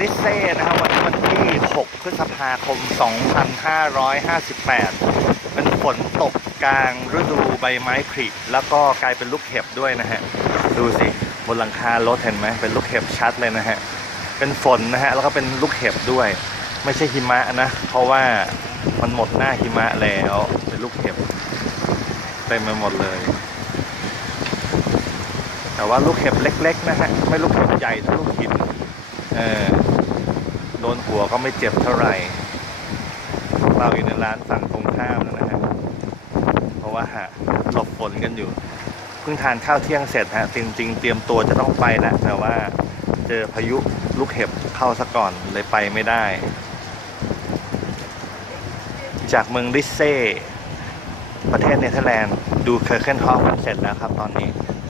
ลิเซ่นะครับวันที่6 พฤษภาคม 2558 เป็นฝนตกกลางฤดูใบไม้ผลิแล้วก็กลายเป็นลูกเห็บด้วยนะฮะดูสิบนหลังคารถเห็นไหมเป็นลูกเห็บชัดเลยนะฮะเป็นฝนนะฮะแล้วก็เป็นลูกเห็บด้วยไม่ใช่หิมะนะเพราะว่ามันหมดหน้าหิมะแล้วเป็นลูกเห็บเต็มไปหมดเลยแต่ว่าลูกเห็บเล็กๆนะฮะไม่ลูกเห็บใหญ่เท่าลูกหินโดนหัวก็ไม่เจ็บเท่าไหร่เราอยู่ในร้านฝั่งตรงข้ามนะฮะเพราะว่าหลบฝนกันอยู่เพิ่งทานข้าวเที่ยงเสร็จฮะจริงๆเตรียมตัวจะต้องไปแล้วแต่ว่าเจอพายุลูกเห็บเข้าซะก่อนเลยไปไม่ได้จากเมืองลิเซ่ประเทศเนเธอร์แลนด์ดูเคอร์เคนฮอฟกันเสร็จแล้วครับตอนนี้